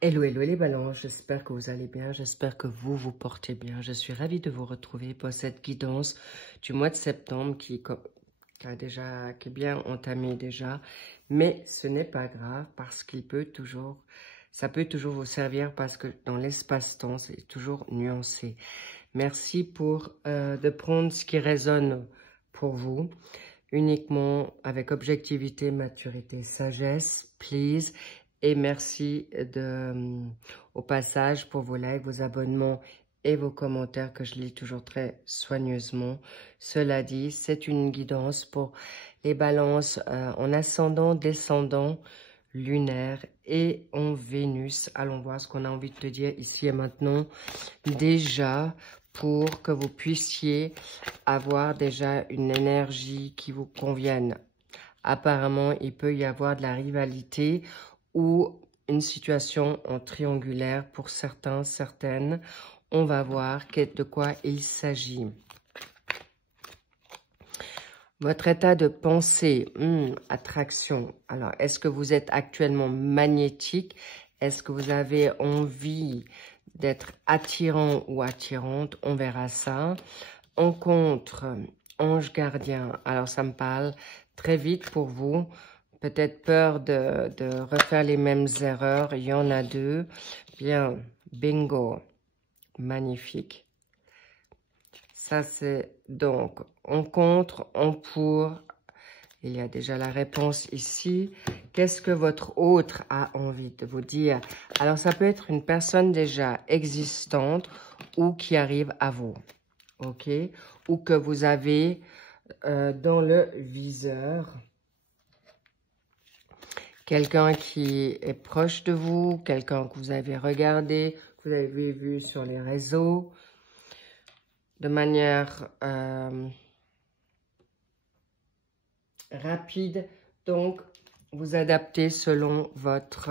Hello, hello les balances, j'espère que vous allez bien, j'espère que vous vous portez bien. Je suis ravie de vous retrouver pour cette guidance du mois de septembre qui est bien entamée déjà. Mais ce n'est pas grave parce ça peut toujours vous servir parce que dans l'espace-temps, c'est toujours nuancé. Merci de prendre ce qui résonne pour vous, uniquement avec objectivité, maturité, sagesse, please. Et merci au passage pour vos likes, vos abonnements et vos commentaires que je lis toujours très soigneusement. Cela dit, c'est une guidance pour les balances en ascendant, descendant, lunaire et en Vénus. Allons voir ce qu'on a envie de te dire ici et maintenant. Déjà, pour que vous puissiez avoir déjà une énergie qui vous convienne. Apparemment, il peut y avoir de la rivalité ou une situation en triangulaire pour certains, certaines. On va voir de quoi il s'agit. Votre état de pensée, attraction. Alors, est-ce que vous êtes actuellement magnétique? Est-ce que vous avez envie d'être attirant ou attirante? On verra ça. Rencontre, ange gardien. Alors, ça me parle très vite pour vous. Peut-être peur de refaire les mêmes erreurs. Il y en a deux. Bien, bingo. Magnifique. Ça, c'est donc on contre, on pour. Il y a déjà la réponse ici. Qu'est-ce que votre autre a envie de vous dire? Alors, ça peut être une personne déjà existante ou qui arrive à vous. OK? Ou que vous avez dans le viseur. Quelqu'un qui est proche de vous, quelqu'un que vous avez regardé, que vous avez vu sur les réseaux, de manière rapide. Donc, vous adaptez selon votre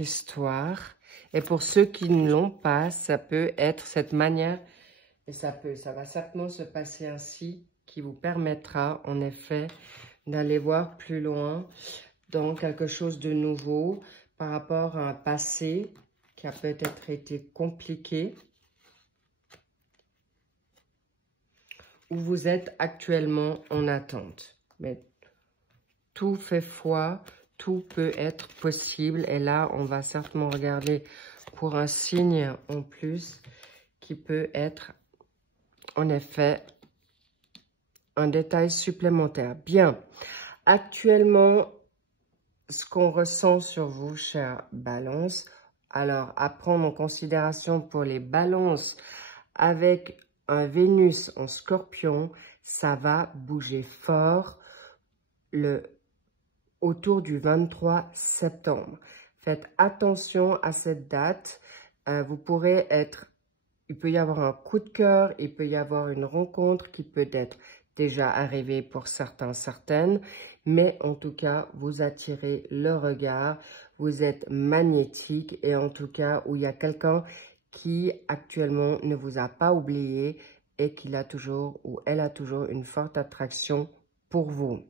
histoire. Et pour ceux qui ne l'ont pas, ça peut être cette manière, et ça va certainement se passer ainsi, qui vous permettra en effet d'aller voir plus loin dans quelque chose de nouveau par rapport à un passé qui a peut-être été compliqué ou vous êtes actuellement en attente. Mais tout fait foi, tout peut être possible. Et là, on va certainement regarder pour un signe en plus qui peut être en effet un détail supplémentaire. Bien, actuellement, ce qu'on ressent sur vous, chère Balance, alors à prendre en considération pour les balances avec un Vénus en Scorpion, ça va bouger fort autour du 23 septembre. Faites attention à cette date. Il peut y avoir un coup de cœur, il peut y avoir une rencontre qui peut être déjà arrivée pour certains, certaines, mais en tout cas, vous attirez le regard, vous êtes magnétique et en tout cas, où il y a quelqu'un qui actuellement ne vous a pas oublié et qu'il a toujours ou elle a toujours une forte attraction pour vous.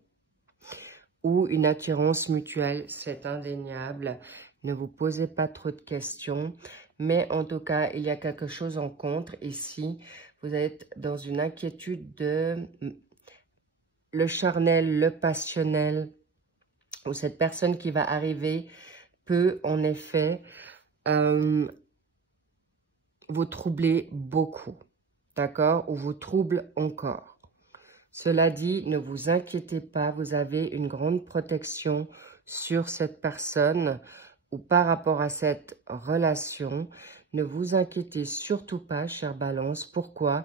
Ou une attirance mutuelle, c'est indéniable. Ne vous posez pas trop de questions. Mais en tout cas, il y a quelque chose en contre ici. Vous êtes dans une inquiétude de le charnel, le passionnel, ou cette personne qui va arriver peut en effet vous troubler beaucoup, d'accord? Ou vous trouble encore. Cela dit, ne vous inquiétez pas, vous avez une grande protection sur cette personne ou par rapport à cette relation. Ne vous inquiétez surtout pas, chère Balance. Pourquoi?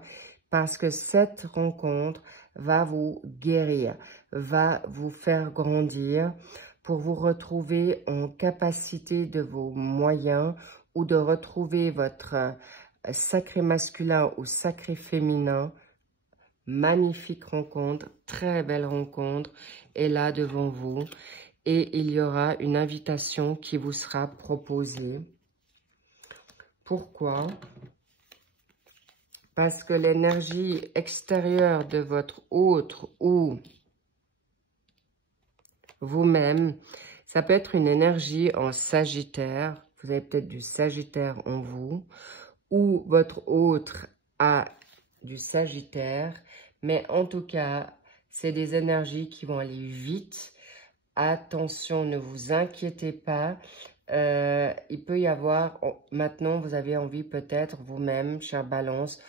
Parce que cette rencontre va vous guérir, va vous faire grandir pour vous retrouver en capacité de vos moyens ou de retrouver votre sacré masculin ou sacré féminin. Magnifique rencontre, très belle rencontre est là devant vous. Et il y aura une invitation qui vous sera proposée. Pourquoi? Parce que l'énergie extérieure de votre autre ou vous-même. Ça peut être une énergie en Sagittaire. Vous avez peut-être du Sagittaire en vous. Ou votre autre a du Sagittaire. Mais en tout cas, c'est des énergies qui vont aller vite. Attention, ne vous inquiétez pas. Il peut y avoir, maintenant vous avez envie peut-être vous-même, chère Balance,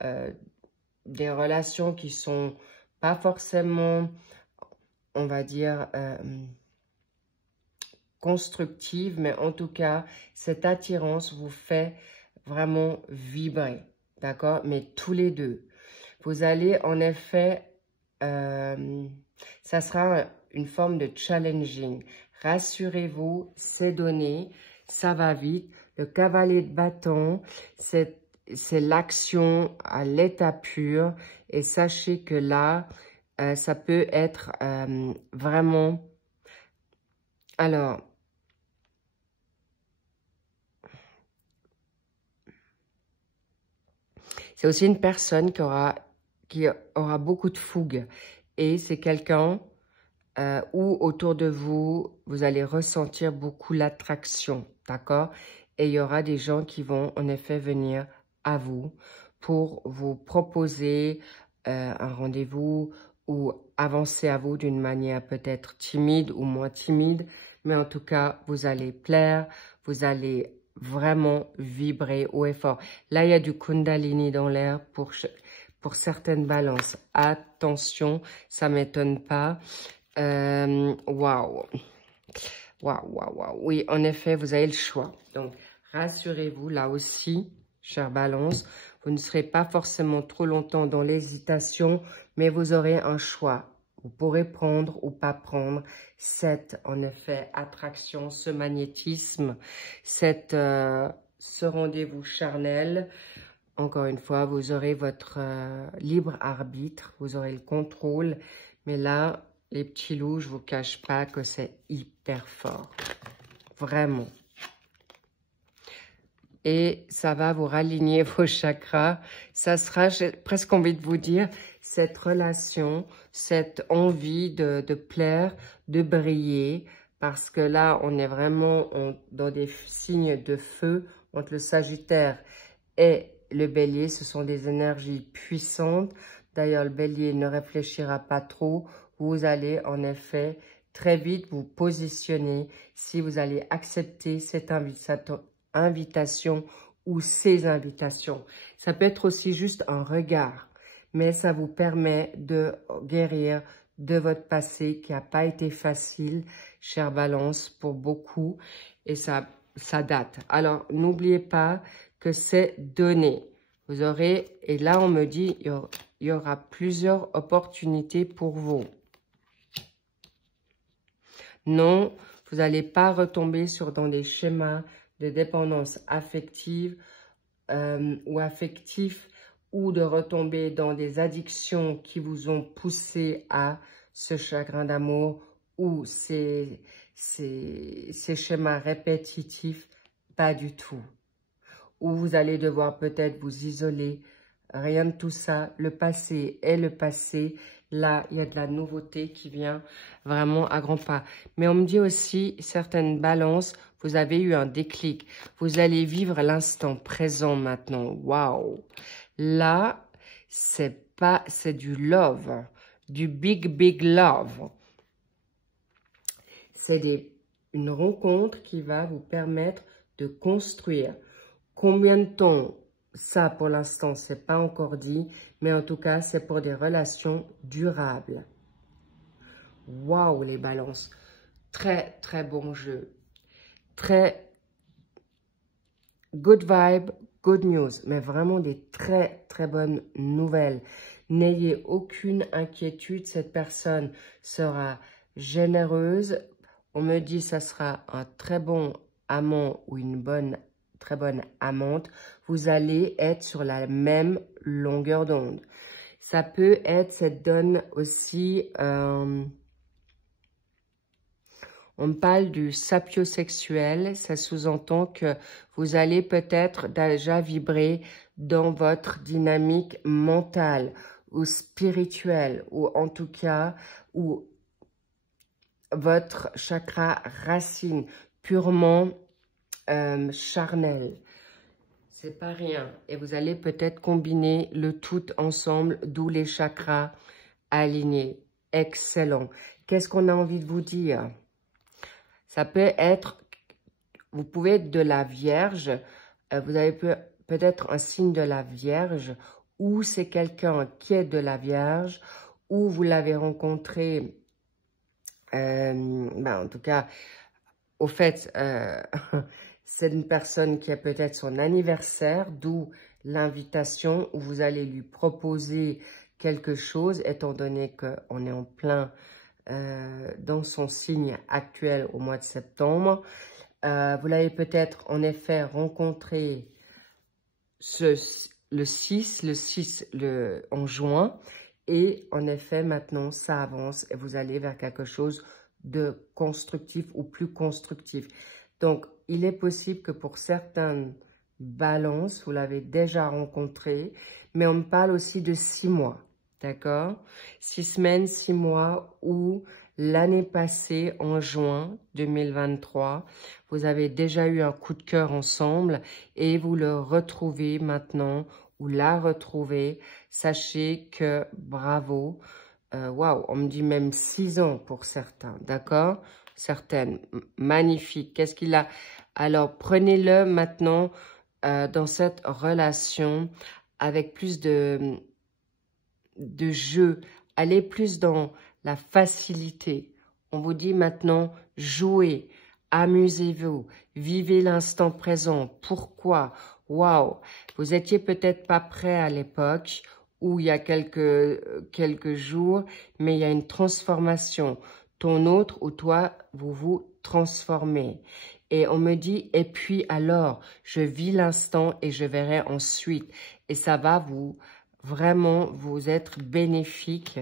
des relations qui sont pas forcément, on va dire, constructives, mais en tout cas, cette attirance vous fait vraiment vibrer, d'accord? Mais tous les deux. Vous allez en effet, ça sera une forme de challenging. Rassurez-vous, c'est donné, ça va vite. Le cavalier de bâton, c'est l'action à l'état pur. Et sachez que là, ça peut être vraiment... Alors, c'est aussi une personne qui aura beaucoup de fougue. Et c'est quelqu'un où autour de vous, vous allez ressentir beaucoup l'attraction, d'accord? Et il y aura des gens qui vont en effet venir à vous pour vous proposer un rendez-vous ou avancer à vous d'une manière peut-être timide ou moins timide. Mais en tout cas, vous allez plaire, vous allez vraiment vibrer haut et fort. Là, il y a du Kundalini dans l'air pour certaines balances. Attention, ça ne m'étonne pas. Waouh. Waouh, waouh, waouh. Oui, en effet, vous avez le choix. Donc, rassurez-vous, là aussi, chère Balance, vous ne serez pas forcément trop longtemps dans l'hésitation, mais vous aurez un choix. Vous pourrez prendre ou pas prendre cette, en effet, attraction, ce magnétisme, ce rendez-vous charnel. Encore une fois, vous aurez votre libre arbitre, vous aurez le contrôle, mais là, les petits loups, je ne vous cache pas que c'est hyper fort. Vraiment. Et ça va vous raligner vos chakras. Ça sera, j'ai presque envie de vous dire, cette relation, cette envie de plaire, de briller. Parce que là, on est vraiment dans des signes de feu entre le Sagittaire et le Bélier. Ce sont des énergies puissantes. D'ailleurs, le Bélier ne réfléchira pas trop. Vous allez en effet très vite vous positionner si vous allez accepter cette invitation ou ces invitations. Ça peut être aussi juste un regard, mais ça vous permet de guérir de votre passé qui n'a pas été facile, chère Balance, pour beaucoup, et ça date. Alors, n'oubliez pas que c'est donné. Vous aurez, et là on me dit, il y aura plusieurs opportunités pour vous. Non, vous n'allez pas retomber dans des schémas de dépendance affective ou affectif, ou de retomber dans des addictions qui vous ont poussé à ce chagrin d'amour ou ces schémas répétitifs, pas du tout. Ou vous allez devoir peut-être vous isoler. Rien de tout ça. Le passé est le passé. Là, il y a de la nouveauté qui vient vraiment à grands pas. Mais on me dit aussi, certaines balances, vous avez eu un déclic. Vous allez vivre l'instant présent maintenant. Waouh! Là, c'est du love. Du big, big love. C'est une rencontre qui va vous permettre de construire. Combien de temps? Ça, pour l'instant, c'est pas encore dit, mais en tout cas, c'est pour des relations durables. Waouh, les balances. Très, très bon jeu. Très good vibe, good news, mais vraiment des très, très bonnes nouvelles. N'ayez aucune inquiétude, cette personne sera généreuse. On me dit que ça sera un très bon amant ou une très bonne amante. Vous allez être sur la même longueur d'onde. Ça peut être, cette donne aussi, on me parle du sapiosexuel. Ça sous-entend que vous allez peut-être déjà vibrer dans votre dynamique mentale ou spirituelle, ou en tout cas, ou votre chakra racine, purement charnel. C'est pas rien. Et vous allez peut-être combiner le tout ensemble, d'où les chakras alignés. Excellent. Qu'est-ce qu'on a envie de vous dire? Ça peut être, vous pouvez être de la Vierge, vous avez peut-être un signe de la Vierge, ou c'est quelqu'un qui est de la Vierge, ou vous l'avez rencontré, en tout cas, au fait, c'est une personne qui a peut-être son anniversaire, d'où l'invitation où vous allez lui proposer quelque chose, étant donné qu'on est en plein dans son signe actuel au mois de septembre. Vous l'avez peut-être en effet rencontré le 6 en juin. Et en effet, maintenant, ça avance et vous allez vers quelque chose de constructif ou plus constructif. Donc, il est possible que pour certaines balances, vous l'avez déjà rencontré, mais on me parle aussi de 6 mois, d'accord? 6 semaines, 6 mois, ou l'année passée, en juin 2023, vous avez déjà eu un coup de cœur ensemble et vous le retrouvez maintenant ou la retrouvez. Sachez que bravo, waouh, on me dit même 6 ans pour certains, d'accord? Certaines, magnifique. Qu'est-ce qu'il a? Alors, prenez-le maintenant dans cette relation avec plus de jeu. Allez plus dans la facilité. On vous dit maintenant, jouez, amusez-vous, vivez l'instant présent. Pourquoi? Waouh, vous étiez peut-être pas prêt à l'époque ou il y a quelques jours, mais il y a une transformation. Ton autre ou toi, vous vous transformez. Et on me dit, et puis alors, je vis l'instant et je verrai ensuite. Et ça va vraiment vous être bénéfique.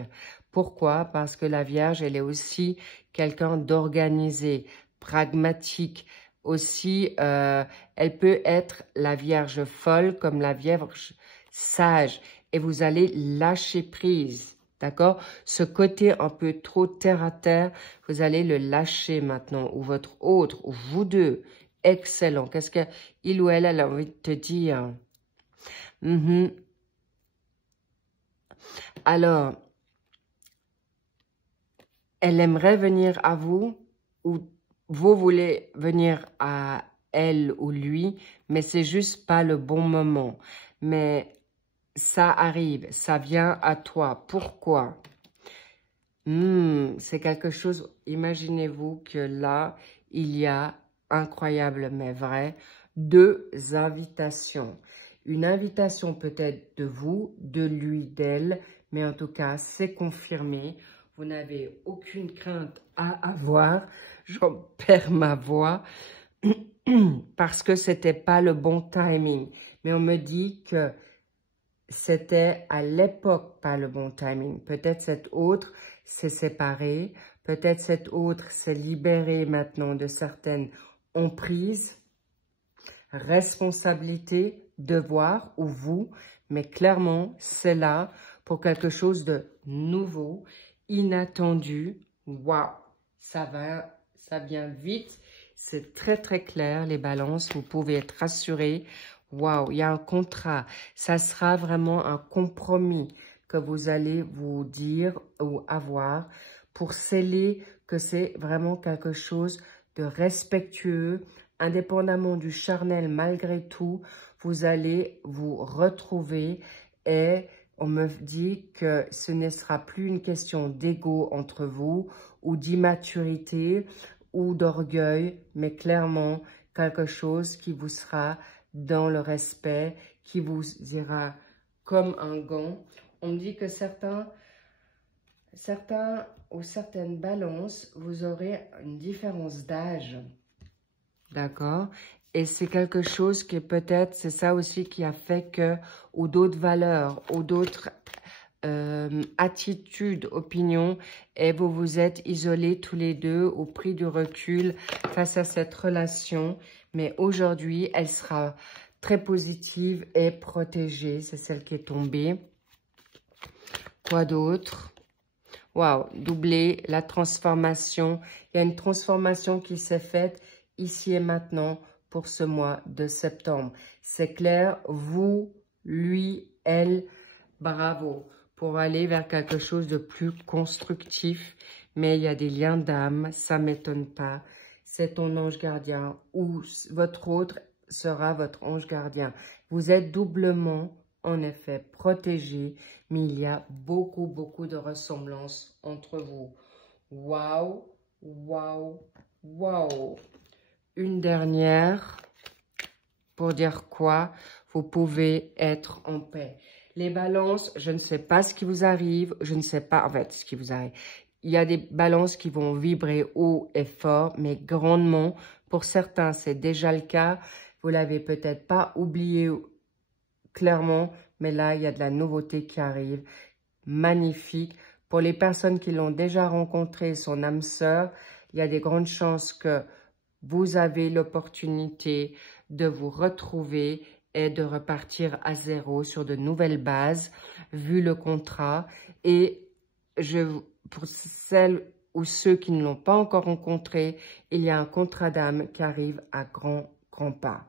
Pourquoi? Parce que la Vierge, elle est aussi quelqu'un d'organisé, pragmatique. Aussi, elle peut être la Vierge folle comme la Vierge sage. Et vous allez lâcher prise. D'accord? Ce côté un peu trop terre à terre, vous allez le lâcher maintenant. Ou votre autre, ou vous deux. Excellent. Qu'est-ce qu'il ou elle a envie de te dire? Alors, elle aimerait venir à vous ou vous voulez venir à elle ou lui, mais c'est juste pas le bon moment. Mais ça arrive, ça vient à toi. Pourquoi? C'est quelque chose, imaginez-vous que là, il y a, incroyable mais vrai, 2 invitations. Une invitation peut-être de vous, de lui, d'elle, mais en tout cas, c'est confirmé. Vous n'avez aucune crainte à avoir. J'en perds ma voix parce que c'était pas le bon timing. Mais on me dit que c'était à l'époque pas le bon timing. Peut-être cette autre s'est séparée. Peut-être cette autre s'est libérée maintenant de certaines emprises, responsabilités, devoirs ou vous. Mais clairement, c'est là pour quelque chose de nouveau, inattendu. Waouh, ça vient vite. C'est très très clair les balances. Vous pouvez être rassurés. Waouh, il y a un contrat. Ça sera vraiment un compromis que vous allez vous dire ou avoir pour sceller que c'est vraiment quelque chose de respectueux, indépendamment du charnel malgré tout. Vous allez vous retrouver et on me dit que ce ne sera plus une question d'ego entre vous ou d'immaturité ou d'orgueil, mais clairement quelque chose qui vous sera dans le respect, qui vous ira comme un gant. On me dit que certains ou certaines balances, vous aurez une différence d'âge. D'accord? Et c'est quelque chose qui peut-être, c'est ça aussi qui a fait que, ou d'autres valeurs, ou d'autres attitudes, opinions, et vous vous êtes isolés tous les deux au prix du recul face à cette relation. Mais aujourd'hui, elle sera très positive et protégée. C'est celle qui est tombée. Quoi d'autre? Waouh, doublé, la transformation. Il y a une transformation qui s'est faite ici et maintenant pour ce mois de septembre. C'est clair, vous, lui, elle, bravo, pour aller vers quelque chose de plus constructif. Mais il y a des liens d'âme, ça ne m'étonne pas. C'est ton ange gardien ou votre autre sera votre ange gardien. Vous êtes doublement, en effet, protégé, mais il y a beaucoup de ressemblances entre vous. Waouh, waouh, waouh. Une dernière pour dire quoi? Vous pouvez être en paix. Les balances, je ne sais pas ce qui vous arrive, je ne sais pas en fait ce qui vous arrive. Il y a des balances qui vont vibrer haut et fort, mais grandement. Pour certains, c'est déjà le cas. Vous l'avez peut-être pas oublié clairement, mais là, il y a de la nouveauté qui arrive. Magnifique. Pour les personnes qui l'ont déjà rencontré, son âme sœur, il y a des grandes chances que vous avez l'opportunité de vous retrouver et de repartir à zéro sur de nouvelles bases, vu le contrat. Et pour celles ou ceux qui ne l'ont pas encore rencontré, il y a un contrat d'âme qui arrive à grands pas.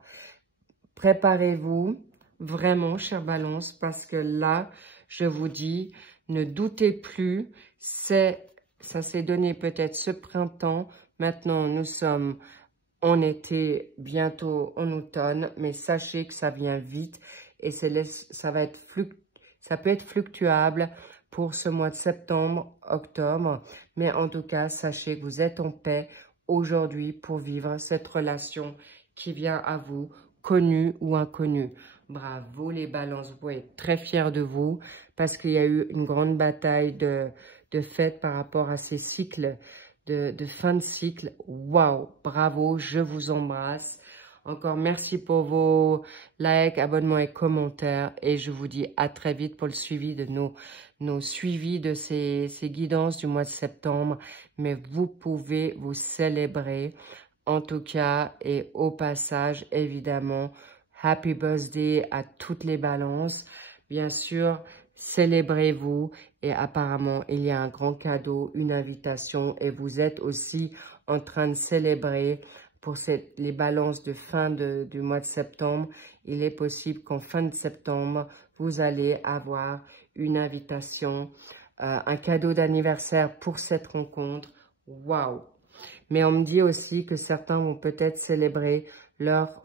Préparez-vous vraiment, chère Balance, parce que là, je vous dis, ne doutez plus, ça s'est donné peut-être ce printemps. Maintenant, nous sommes en été, bientôt en automne, mais sachez que ça vient vite et ça peut être fluctuable pour ce mois de septembre, octobre. Mais en tout cas, sachez que vous êtes en paix aujourd'hui pour vivre cette relation qui vient à vous, connue ou inconnue. Bravo les balances, vous pouvez être très fiers de vous parce qu'il y a eu une grande bataille de fête par rapport à ces cycles de fin de cycle. Waouh, bravo, je vous embrasse. Encore merci pour vos likes, abonnements et commentaires. Et je vous dis à très vite pour le suivi de nos suivis de ces guidances du mois de septembre. Mais vous pouvez vous célébrer en tout cas. Et au passage, évidemment, happy birthday à toutes les balances. Bien sûr, célébrez-vous et apparemment, il y a un grand cadeau, une invitation et vous êtes aussi en train de célébrer pour les balances de fin du mois de septembre. Il est possible qu'en fin de septembre, vous allez avoir une invitation, un cadeau d'anniversaire pour cette rencontre. Waouh! Mais on me dit aussi que certains vont peut-être célébrer leur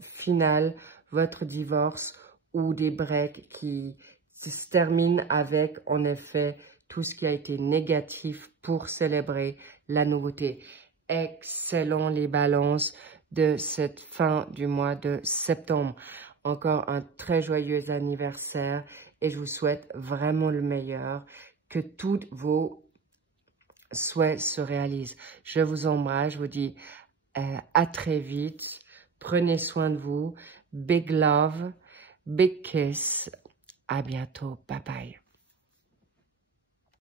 finale, votre divorce ou des breaks qui se terminent avec, en effet, tout ce qui a été négatif pour célébrer la nouveauté. Excellent les balances de cette fin du mois de septembre. Encore un très joyeux anniversaire et je vous souhaite vraiment le meilleur. Que tous vos souhaits se réalisent. Je vous embrasse, je vous dis à très vite. Prenez soin de vous. Big love, big kiss. À bientôt. Bye bye.